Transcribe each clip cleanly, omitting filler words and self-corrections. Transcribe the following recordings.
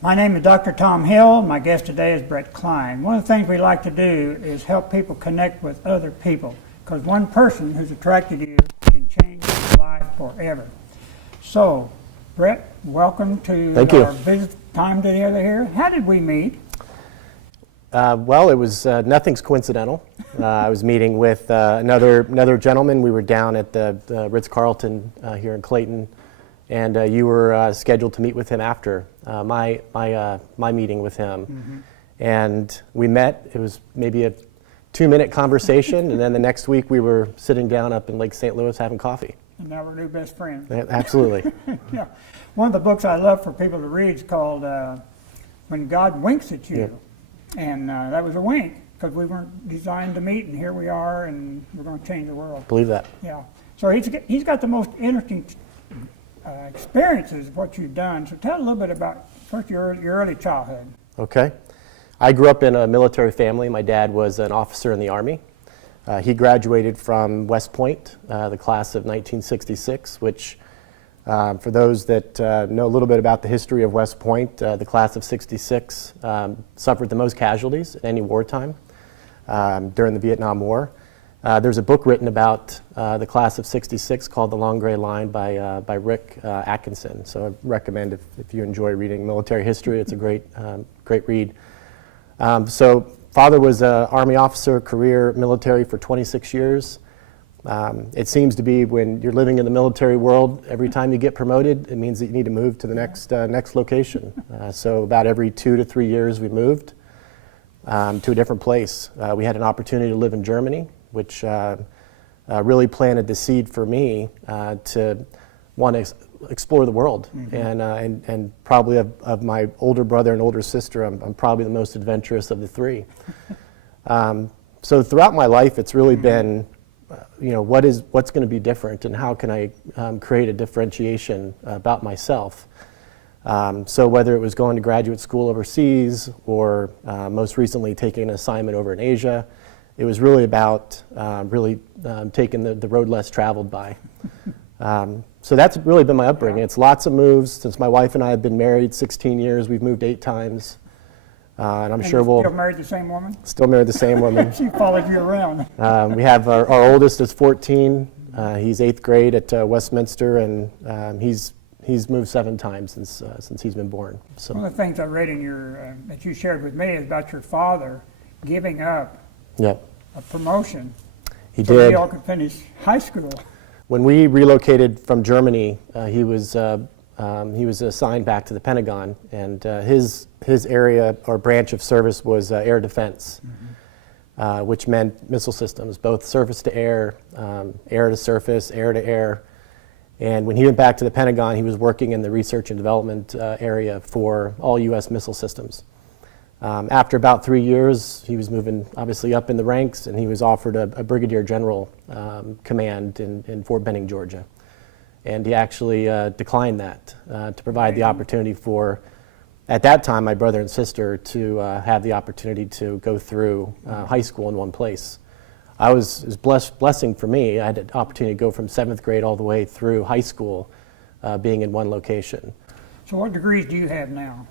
My name is Dr. Tom Hill. My guest today is Brett Kline. One of the things we like to do is help people connect with other people, because one person who's attracted to you can change your life forever. So, Brett, welcome to our visit time together here. How did we meet? Well, it was nothing's coincidental. I was meeting with another gentleman. We were down at the Ritz-Carlton here in Clayton, and you were scheduled to meet with him after my meeting with him. Mm-hmm. And we met. It was maybe a 2-minute conversation, and then the next week we were sitting down up in Lake St. Louis having coffee. And now we're new best friends. Absolutely. Yeah. One of the books I love for people to read is called When God Winks at You. Yeah. And that was a wink, because we weren't designed to meet, and here we are, and we're going to change the world. Believe that. Yeah. So he's got the most interesting experiences of what you've done. So tell a little bit about first your early childhood. Okay. I grew up in a military family. My dad was an officer in the Army. He graduated from West Point, the class of 1966, which for those that know a little bit about the history of West Point, the class of 66 suffered the most casualties in any wartime during the Vietnam War. There's a book written about the class of 66 called The Long Gray Line by Rick Atkinson. So I recommend if you enjoy reading military history, it's a great read. So father was an Army officer, career military for 26 years. It seems to be when you're living in the military world, every time you get promoted, it means that you need to move to the next location. So about every 2 to 3 years we moved to a different place. We had an opportunity to live in Germany, which really planted the seed for me to want to explore the world. Mm-hmm. And probably of my older brother and older sister, I'm probably the most adventurous of the three. So throughout my life, it's really been, what's going to be different, and how can I create a differentiation about myself. So whether it was going to graduate school overseas, or most recently taking an assignment over in Asia, it was really about taking the road less traveled by. So that's really been my upbringing. It's lots of moves. Since my wife and I have been married 16 years, we've moved 8 times. And I'm sure we'll... Still married the same woman? Still married the same woman. She followed you around. We have our oldest is 14. He's 8th grade at Westminster, and he's moved 7 times since he's been born. So one of the things I read in your that you shared with me is about your father giving up a promotion. He so did. You all could finish high school. When we relocated from Germany, he was assigned back to the Pentagon, and his area or branch of service was air defense, mm-hmm. Which meant missile systems, both surface to air, air to surface, air to air. And when he went back to the Pentagon, he was working in the research and development area for all U.S. missile systems. After about 3 years, he was moving obviously up in the ranks, and he was offered a brigadier general command in Fort Benning, Georgia. And he actually declined that to provide the opportunity for, at that time, my brother and sister to have the opportunity to go through high school in one place. It was blessing for me. I had the opportunity to go from 7th grade all the way through high school being in one location. So what degrees do you have now?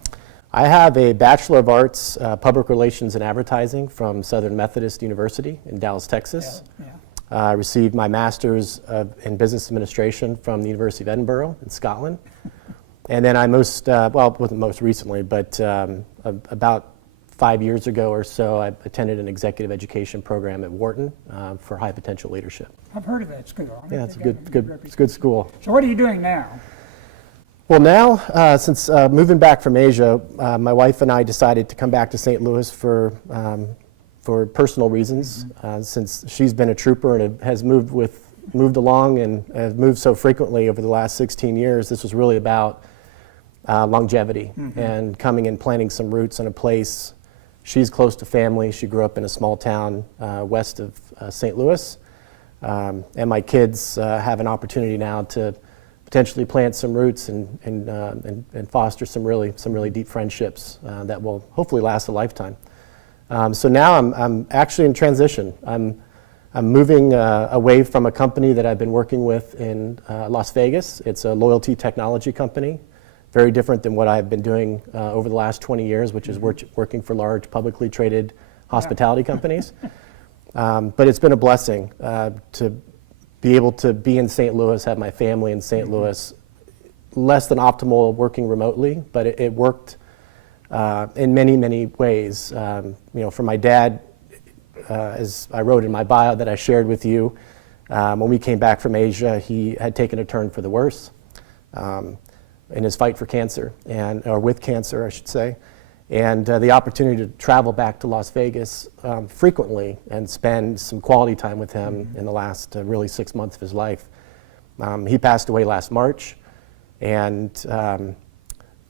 I have a Bachelor of Arts, Public Relations and Advertising from Southern Methodist University in Dallas, Texas. I received my Master's in Business Administration from the University of Edinburgh in Scotland. And then I wasn't most recently, but about 5 years ago or so, I attended an executive education program at Wharton for high potential leadership. I've heard of that school. Yeah, it's a good school. So what are you doing now? Well, now, since moving back from Asia, my wife and I decided to come back to St. Louis for personal reasons. Mm-hmm. Since she's been a trooper and has moved along and has moved so frequently over the last 16 years, this was really about longevity, mm-hmm. and coming and planting some roots in a place. She's close to family. She grew up in a small town west of St. Louis, and my kids have an opportunity now to potentially plant some roots and foster some really deep friendships that will hopefully last a lifetime. So now I'm actually in transition. I'm moving away from a company that I've been working with in Las Vegas. It's a loyalty technology company very different than what I've been doing over the last 20 years, which is working for large publicly traded hospitality companies. But it's been a blessing to be able to be in St. Louis, have my family in St. Louis. Less than optimal working remotely, but it worked in many, many ways. For my dad, as I wrote in my bio that I shared with you, when we came back from Asia, he had taken a turn for the worse in his fight for cancer, or with cancer, I should say. And the opportunity to travel back to Las Vegas frequently and spend some quality time with him in the last really 6 months of his life. He passed away last March, and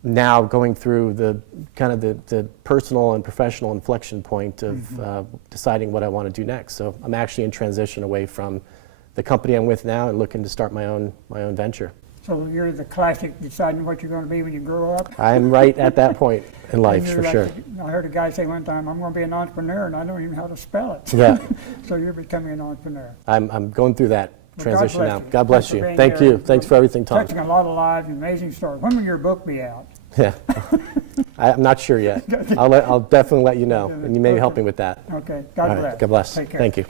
now going through the personal and professional inflection point of deciding what I want to do next. So I'm actually in transition away from the company I'm with now and looking to start my own venture. So you're the classic deciding what you're going to be when you grow up? I'm right at that point in life, for Like sure. I heard a guy say one time, I'm going to be an entrepreneur, and I don't even know how to spell it. Yeah. So you're becoming an entrepreneur. I'm going through that transition now. you. God bless Thanks for you. being Thank here. you. Thanks for everything, Tom. Touching a lot of lives, amazing story. When will your book be out? Yeah. I'm not sure yet. I'll definitely let you know, and you may help me with that. Okay. All God right. bless. God bless. Take care. Thank you.